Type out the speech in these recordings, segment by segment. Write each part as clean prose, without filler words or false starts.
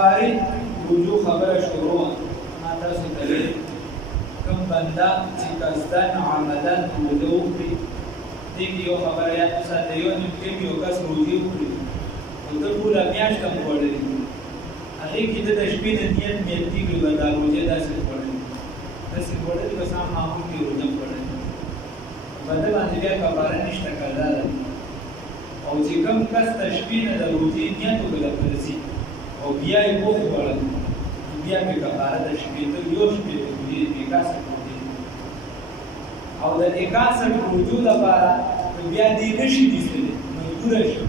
کفارې رجوع خبره شروع ما تاسو ته ویلي کوم بنده چې قصدن عمدن روژه وکړي دې کې یو خبره یاد وساتئ یو نیم کې یو کس روژې وکړي او ته ټوله میاشت هم خوړلې هغې کې ته د شپې د نیت نیتي کړي به دا روژې داسې خوړلې داسې خوړلې بس هم معمول کې روژه خوړلې په ده باندې بیا کفاره نشته قضا ده او چې کوم کس د شپې نه د روژې نیت وکړه پرځي او بیا یې وخوړل بیا پې کفاره د شپېته یو شپېته روژې د 61 روژې او د 61 روژو لپاره بیا دې نشي نیستلی مجبوره شو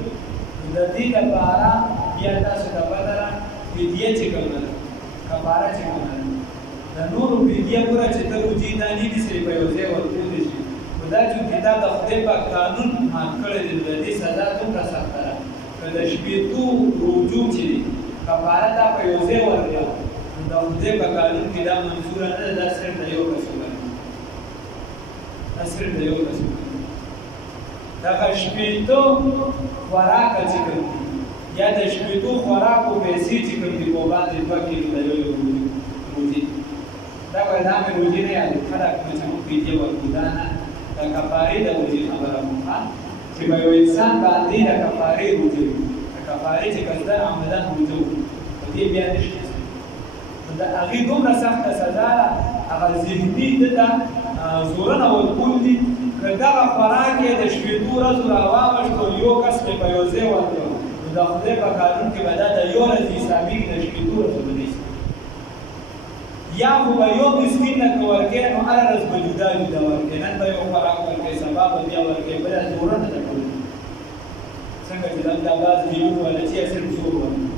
د دې لپاره بیا تاسو ته پته ده فدیه چې کومه ده کفاره چې کومه ده د نورو فدیه پوره چې ته روژې دا نه نیسلی په یو ځای ورکولی شي خو دا چونکې دا د خدای پاک قانون مات کړی دی د دې سزا دومره سخته ده که د شپېتو روژو چې دي کفاره دا په یو ځای ورکړه نو د خدای په قانون کې دا منظوره نه ده دا صرف د یو کس وګڼي دا صرف د یو کس وګڼي دغه شپېتو خوراکه چې کوم دي یا د شپېتو خوراکو پیسې چې کوم دي په باندې 2 کیلو د یو روژې دا وایي دا مې روژې نه یادو خلک مې چې موږ فدیه ورکړو دا نه د کفارې د روژې خبره کوم چې به یو انسان باندې د کفارې روژه وي د کفارې چې قصدن عمدن روژه وکړي په دې بیا نشي د هغې دومره سخته سزا ده هغه ذهني ده ته زورونه ورکول دي که دغه خوراک یې د شپېتو ورځو راواوښتو یو کس پرې په یو ځای ورکړو نو د خدای په قانون کې به دا د یو ورځې حسابېږي د شپېتو ورځو به نیسي یا خو به یو مسکین نه که ورکوې نو هره ورځ به جدا جدا ورکوې نن به یو خوراک ورکوې سبا به بیا ورکوې بله زورونه ده ټول څنګه چې دا بعض دیون والا چې صرف زور ورکوي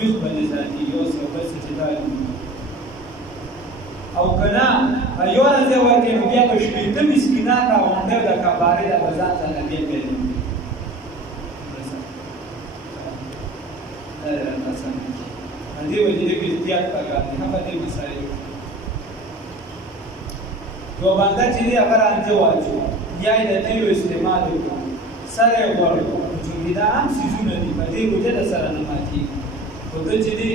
ویښ به دې ساتي یو څه بل څه چې دا او که نه یو ورځ یې ورکوې نو بیا به شپېته مسکینان راغونډوي د کفارې د به ځان سره بیا پیدا دې وجې کې احتیاط پکار دی هغه دې مسایل یو بنده چې دی هغه رانجه واچو یا یې د تیلو استعمال وکړو سره یې غوړو چې دا هم څیزونه دي په دې روژه د سره نه ماتېږي خو ته چې دی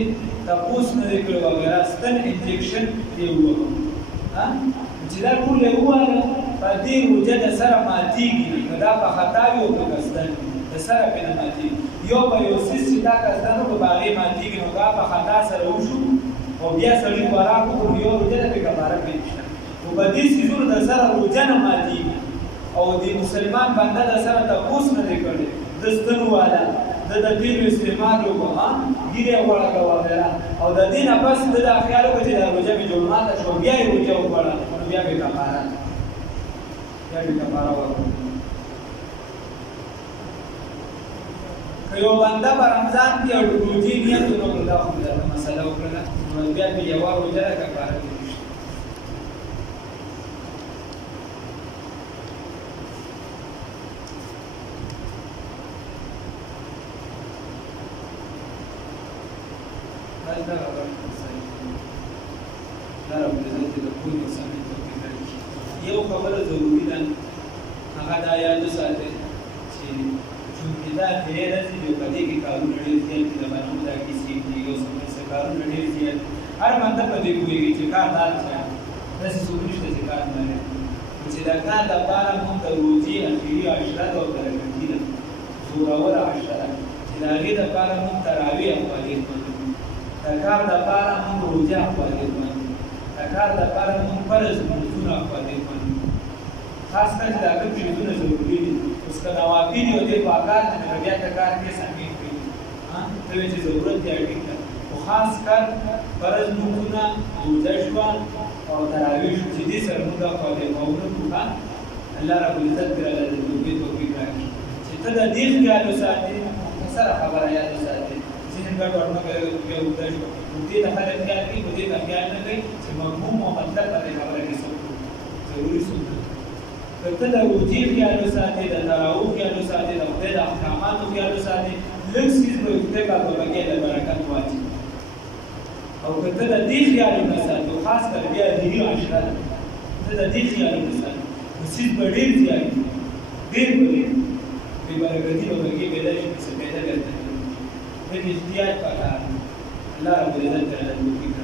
تپوس نه دی کړی وغیره ستن انجکشن یې ووهه چې دا ټول یې ووهله په دې روژه د سره ماتېږي که دا په خطا وي او که قصدن د سره پرې نه ماتېږي یو به یو څیز چې دا قصدن وکړو په هغې ماتېږي نو دا په خطا سره وشو او بیا سړي خوراک وکړو یو روژه ده پرې کفاره پرې نشته خو په دې څیزونو د سره روژه نه ماتېږي او د مسلمان بنده د سره تپوس نه دی کړی د ستنو والا د تیلو استعمال وکړو ګیرې یې وغوړکه وغیره او د دې نه پس ده دا خیال وکړو چې دا روژه مې جوړ ماته شوه بیا یې روژه وخوړه نو بیا به کفاره وکړو که یو بنده په رمضان کې او روژې نیت ونه کړو دا خو مې درته مسله وکړله نو بیا مې یوه روژه ده کفاره پرې نشته یو خبره ضروري ده هغه دا یاد وساتئ چې چونکې دا ډېرې ورځې دي په دې کې کارونه ډېر زیات دي د بنو دا کیسې دي یو څه کارونه ډېر زیات هر بنده په دې پوهېږي چې کار دا داسې څوک نشته چې کار نه لري چې د کار لپاره موږ د روژې اخري عشره ده او برکتي ده زوروره عشره ده چې د هغې دپاره موږ تراویح او فعالیت کوو د کار دپاره موږ روژه فعالیت کوو د کار دپاره موږ فرض لمونځونه فعالیت کوو خاص کر چې دا کوم شیزونه ضروري دي اوس که نوافل یو دی په کار دی نو بیا که کار کې سمې کړي ته وایې چې ضرورت دی ټیک ده خو خاص کر فرض لمونځونه روژه شوه او تراویح شو چې دې سره موږ فعالیت کوو الله رب العزت دې راله د توبې توفیق راکړي چې ته د دې خیال وساتې مختصره خبره یاد وساتې ذهن ګډوډ نه کوي بیا اوږده شوه دې ته خلک خیال کوي خو دې ته خیال نه کوي چې مفهوم او مطلب په دې خبره کې څه ضروري سنت که ته د روژې خیال وساتې د تراویح خیال وساتې د خدای د احکاماتو خیال وساتې لږ څیز به خدای پاک په پکې د برکت واچي او که ته د دې خیال ونه ساتې خاص کر بیا دیني عشره ده ته د دې خیال ونه ساتې نو څیز به ډېر زیات ډېر به ډېر بې برکتي به پکې پیدا شي څه پیدا ګرځي احتیاط پکار الله رب العزت تعالی